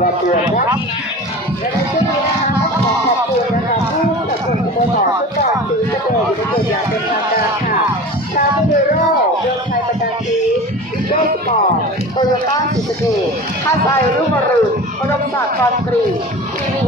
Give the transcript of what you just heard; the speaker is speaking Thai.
ประกวดครับและในช่วงนี้นะคะขอขอบคุณนะคะผู้สนับสนุนสโมสรฟุตบอลศรีสะเกษอยู่ในตัวอย่างเป็นทางการค่ะชาบูเดโร่เมืองไทยประกันชีวิตวิโก้สปอร์ตโตโยต้าศรีสะเกษค่าไซรุ่งอรุณพนมศักดิ์คอนกรีตทีวี